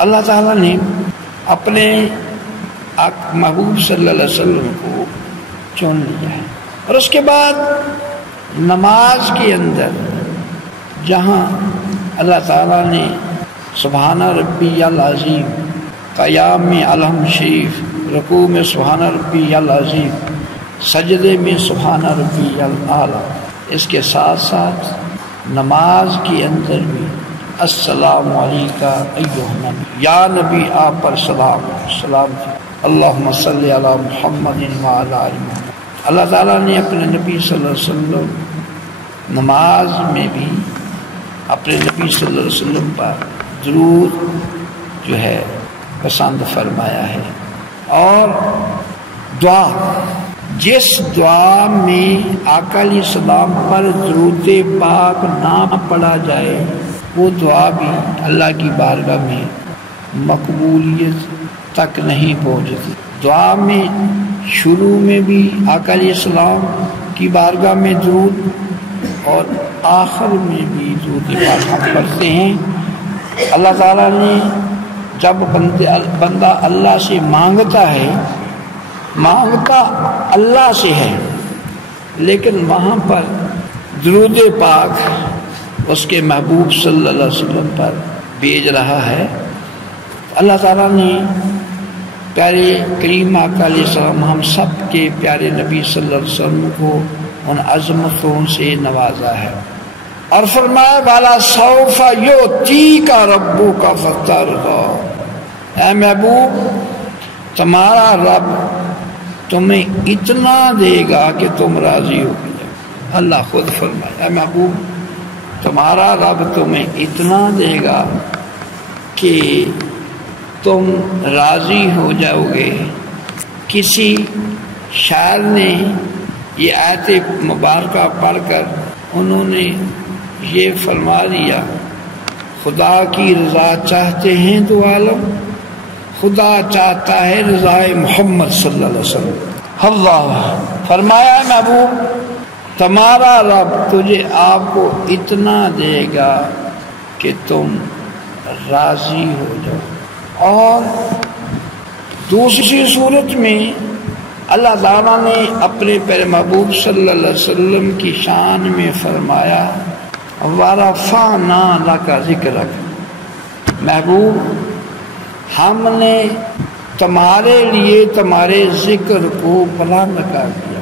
اللہ تعالیٰ نے اپنے محبوب صلی اللہ علیہ وسلم کو چن لیا ہے۔ اور اس کے بعد نماز کے اندر جہاں اللہ تعالیٰ نے سبحان ربی العظیم، قیام میں الحمد شریف، رکوع میں سبحان ربی العظیم، سجدے میں سبحان ربی الاعلیٰ، اس کے ساتھ ساتھ نماز کے اندر بھی السلام علیکہ ایھا النبی، یا نبی آپ پر سلام اللہم صلی علی محمد وعلی آل محمد۔ اللہ تعالیٰ نے اپنے نبی صلی اللہ علیہ وسلم نماز میں بھی اپنے نبی صلی اللہ علیہ وسلم پر درود جو ہے پسند فرمایا ہے۔ اور دعا، جس دعا میں آقا علیہ السلام پر درود پاک نہ پڑھا جائے وہ دعا بھی اللہ کی بارگاہ میں مقبولیت تک نہیں پہنچتی۔ دعا میں شروع میں بھی آقا علیہ السلام کی بارگاہ میں درود اور آخر میں بھی درود پاک پڑھتے ہیں۔ اللہ تعالیٰ نے جب بندہ اللہ سے مانگتا ہے، مانگتا اللہ سے ہے، لیکن وہاں پر درود پاک اس کے محبوب صلی اللہ علیہ وسلم پر بھیج رہا ہے۔ اللہ تعالیٰ نے پیارے کریم آقا علیہ السلام ہم سب کے پیارے نبی صلی اللہ علیہ وسلم کو ان عظمتوں سے نوازا ہے اور فرمایا والا سوف یؤتیک ربک فترضی، اے محبوب تمہارا رب تمہیں اتنا دے گا کہ تم راضی ہو جاؤ۔ اللہ خود فرمایا اے محبوب تمہارا رب تمہیں اتنا دے گا کہ تم راضی ہو جاؤ گے۔ کسی شاعر نے یہ آیت مبارکہ پڑھ کر انہوں نے یہ فرما دیا، خدا کی رضا چاہتے ہیں دو عالم، خدا چاہتا ہے رضا محمد صلی اللہ علیہ وسلم۔ اللہ فرمایا محبوب تمہارا رب تجھے آپ کو اتنا دے گا کہ تم راضی ہو جاؤ۔ اور دوسری صورت میں اللہ تعالیٰ نے اپنے پیارے محبوب صلی اللہ علیہ وسلم کی شان میں فرمایا وَرَفَعْنَا لَكَ ذِكْرَكَ، محبوب ہم نے تمہارے لیے تمہارے ذکر کو بلند کر دیا۔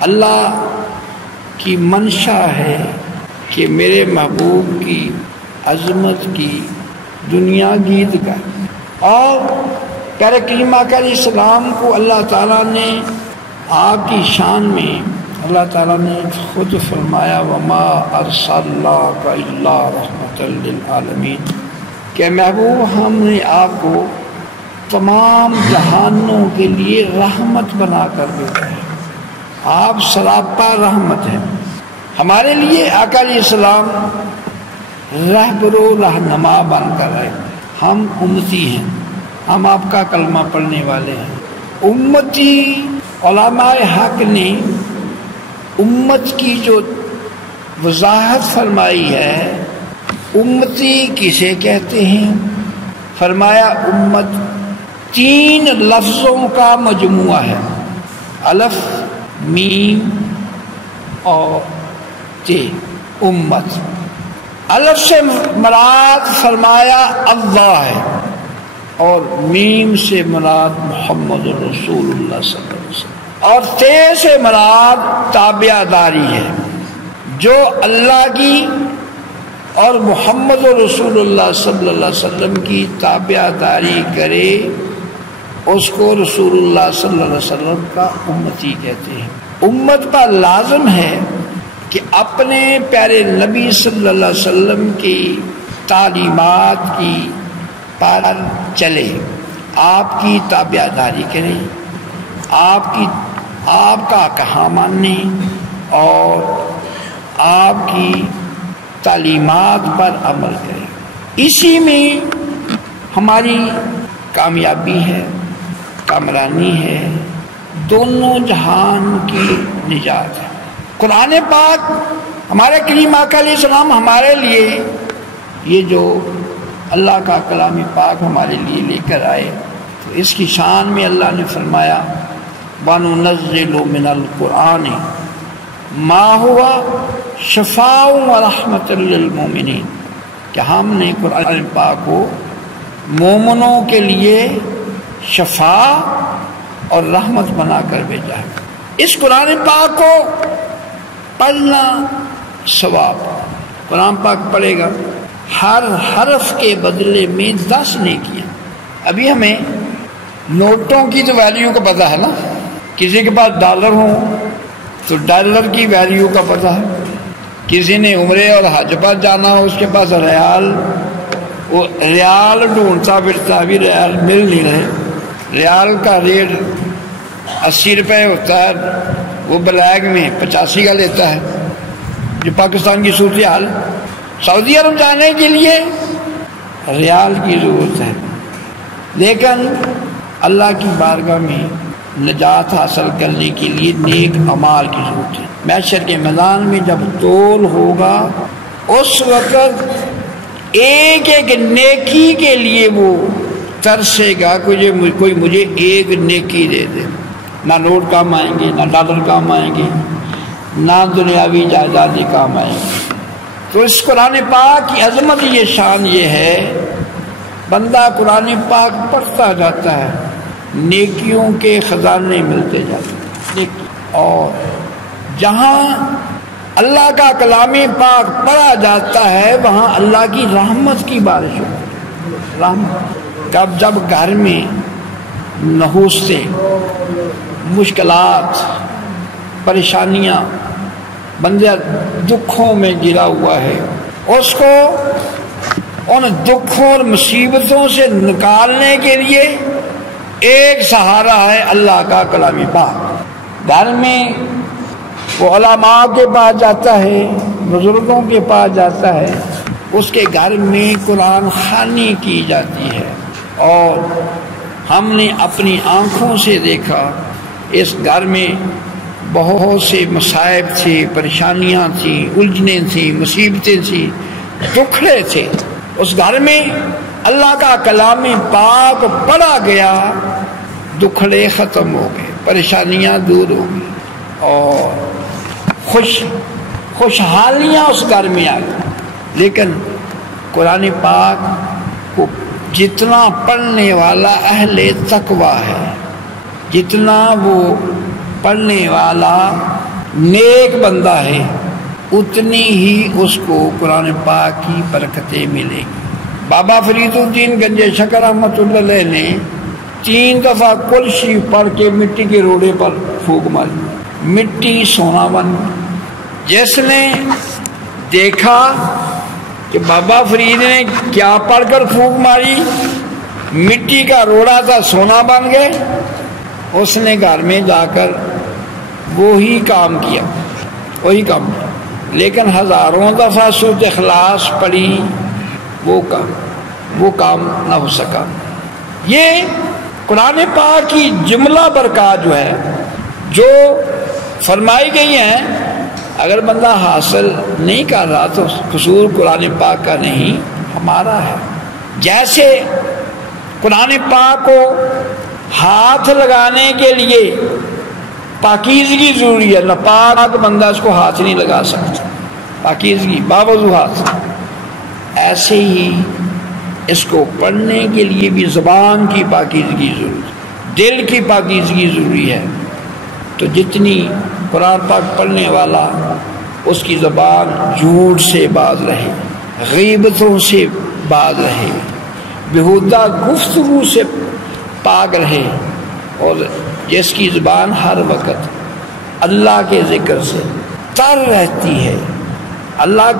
اللہ کی منشا ہے کہ میرے محبوب کی عظمت کی دنیا گیت گائے۔ اور پیارے کریم آقا علیہ السلام کو اللہ تعالیٰ نے آپ کی شان میں اللہ تعالیٰ نے خود فرمایا وما ارسلناک الا رحمۃ للعالمین، کہ محبوب ہم نے آپ کو تمام جہانوں کے لیے رحمت بنا کر بھیجا ہے۔ آپ سراپا رحمت ہیں ہمارے لیے۔ آقا علیہ السلام رہبر و رہنما بن کر آئے۔ ہم امتی ہیں، ہم آپ کا کلمہ پڑھنے والے ہیں۔ امتی علماء حق نے امت کی جو وضاحت فرمائی ہے، امتی کسے کہتے ہیں؟ فرمایا امت 3 لفظوں کا مجموعہ ہے، الف میم اور تے، امت۔ الف سے مراد فرمایا اللہ ہے اور میم سے مراد محمد رسول اللہ صلی اللہ علیہ وسلم، اور تے سے مراد تابع داری ہے۔ جو اللہ کی اور محمد رسول اللہ صلی اللہ علیہ وسلم کی تابع داری کرے اس کو رسول اللہ صلی اللہ علیہ وسلم کا امتی کہتے ہیں۔ امت پر لازم ہے کہ اپنے پیارے نبی صلی اللہ علیہ وسلم کی تعلیمات کی پر چلے، آپ کی تابع داری کرے، آپ کا کہا ماننے اور آپ کی تعلیمات پر عمل کرے۔ اسی میں ہماری کامیابی ہے، کامرانی ہے، دونوں جہان کی نجات ہے۔ قرآن پاک ہمارے کریم آقا علیہ السلام ہمارے لیے یہ جو اللہ کا کلام پاک ہمارے لیے لے کر آئے، تو اس کی شان میں اللہ نے فرمایا وَنُنَزِّلُ مِنَ الْقُرْآنِ مَا هُوَ شِفَاءٌ وَرَحْمَةٌ لِّلْمُؤْمِنِينَ کہ ہم نے قرآن پاک کو مومنوں کے لیے شفا اور رحمت بنا کر بھیجا ہے۔ اس قرآن پاک کو پڑھنا ثواب، قرآن پاک پڑھے گا ہر حرف کے بدلے میں 10 نیکیاں۔ ابھی ہمیں نوٹوں کی تو ویلیو کا پتہ ہے نا، کسی کے پاس ڈالر ہوں تو ڈالر کی ویلیو کا پتہ ہے، کسی نے عمرے اور حج پر جانا ہو اس کے پاس ریال، وہ ریال ڈھونڈتا پھرتا، ابھی ریال مل نہیں رہے، ریال کا ریٹ 80 روپے ہوتا ہے، وہ بلیک میں 85 کا لیتا ہے، جو پاکستان کی صورتحال۔ سعودی عرب جانے کے لیے ریال کی ضرورت ہے، لیکن اللہ کی بارگاہ میں نجات حاصل کرنے کے لیے نیک اعمال کی ضرورت ہے۔ محشر کے میدان میں جب تول ہوگا اس وقت ایک ایک نیکی کے لیے وہ ترسے گا، کوئی مجھے ایک نیکی دے دے۔ نہ نوٹ کام آئیں گے، نہ ڈالر کام آئیں گے، نہ دنیاوی جائیدادیں کام آئیں گے۔ تو اس قرآن پاک کی عظمت یہ شان یہ ہے، بندہ قرآن پاک پڑھتا جاتا ہے، نیکیوں کے خزانے ملتے جاتے ہیں، اور جہاں اللہ کا کلام پاک پڑھا جاتا ہے وہاں اللہ کی رحمت کی بارش ہوتی ہے۔ رحمت جب گھر میں نحوستیں، مشکلات، پریشانیاں، بندہ دکھوں میں گرا ہوا ہے، اس کو ان دکھوں اور مصیبتوں سے نکالنے کے لیے ایک سہارا ہے اللہ کا کلام پاک۔ گھر میں وہ علماء کے پاس جاتا ہے، بزرگوں کے پاس جاتا ہے، اس کے گھر میں قرآن خوانی کی جاتی ہے، اور ہم نے اپنی آنکھوں سے دیکھا اس گھر میں بہت سے مصائب تھے، پریشانیاں تھیں، الجھنیں تھیں، مصیبتیں تھیں، دکھڑے تھے۔ اس گھر میں اللہ کا کلام پاک پڑھا گیا، دکھڑے ختم ہو گئے، پریشانیاں دور ہو گئی، اور خوشحالیاں اس گھر میں آ گئی۔ لیکن قرآن پاک کو جتنا پڑھنے والا اہل تقویٰ ہے، جتنا وہ پڑھنے والا نیک بندہ ہے، اتنی ہی اس کو قرآن پاک کی برکتیں ملیں گی۔ بابا فرید الدین گنج شکر رحمۃ اللہ علیہ نے 3 دفعہ کل شریف پڑھ کے مٹی کے روڑے پر پھونک ماری، مٹی سونا بن گئی۔ جس نے دیکھا کہ بابا فرید نے کیا پڑھ کر پھونک ماری، مٹی کا روڑا تھا سونا بن گئے، اس نے گھر میں جا کر وہی کام کیا۔ لیکن ہزاروں دفعہ سورۃ اخلاص پڑھی، وہ کام نہ ہو سکا۔ یہ قرآن پاک کی جملہ برکات جو ہے، جو فرمائی گئی ہیں، اگر بندہ حاصل نہیں کر رہا تو قصور قرآن پاک کا نہیں، ہمارا ہے۔ جیسے قرآن پاک کو ہاتھ لگانے کے لیے پاکیزگی ضروری ہے، ناپاک بندہ اس کو ہاتھ نہیں لگا سکتا، پاکیزگی باوضو ہاتھ۔ ایسے ہی اس کو پڑھنے کے لیے بھی زبان کی پاکیزگی ضروری ہے، دل کی پاکیزگی ضروری ہے۔ تو جتنی قرآن پاک پڑھنے والا اس کی زبان جھوٹ سے باز رہے، غیبتوں سے باز رہے، بیہودہ گفتگو سے پاک رہے، اور جس کی زبان ہر وقت اللہ کے ذکر سے تر رہتی ہے۔ اللہ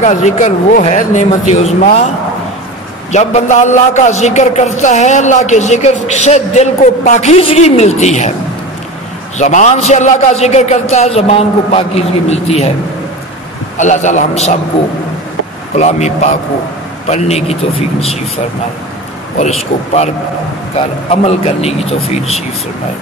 کا ذکر وہ ہے نعمت عظمیٰ۔ جب بندہ اللہ کا ذکر کرتا ہے، اللہ کے ذکر سے دل کو پاکیزگی ملتی ہے، زبان سے اللہ کا ذکر کرتا ہے، زبان کو پاکیزگی ملتی ہے۔ اللہ تعالی ہم سب کو کلام پاک کو پڑھنے کی توفیق نصیب فرمائے، اور اس کو پڑھ کر عمل کرنے کی توفیق نصیب فرمائے۔